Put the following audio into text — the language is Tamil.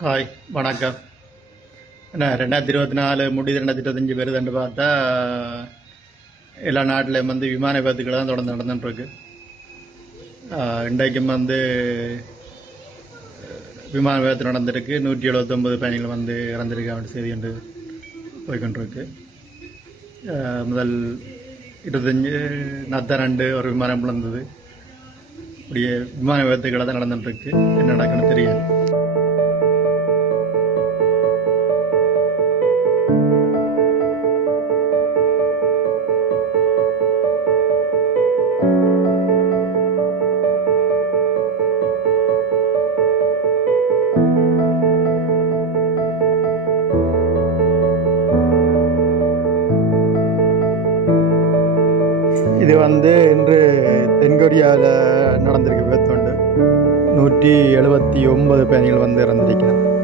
காய் வணக்கம். என்ன ரெண்டாயிரத்தி இருபத்தி நாலு முடிது ரெண்டாயிரத்தி இருபத்தஞ்சி வருதுன்னு பார்த்தா எல்லா நாட்டிலையும் வந்து விமான விபத்துக்கள் தான் தொடர்ந்து நடந்துட்டுருக்கு. இன்றைக்கும் வந்து விமான விபத்து நடந்திருக்கு. நூற்றி எழுபத்தொம்பது பயணிகள் வந்து இறந்திருக்கு அப்படின்னு செய்தி என்று போய்கொண்டிருக்கு. முதல் இருபத்தஞ்சு நத்த ரெண்டு ஒரு விமானம் பிளந்தது இப்படியே விமான விபத்துக்களை தான் நடந்துட்டுருக்கு. என்ன நடக்குன்னு தெரியாது. இது வந்து இன்று தென்கொரியாவில் நடந்திருக்கு விபத்து உண்டு நூற்றி எழுபத்தி ஒன்பது பயணிகள் வந்து இறந்திருக்கிறார்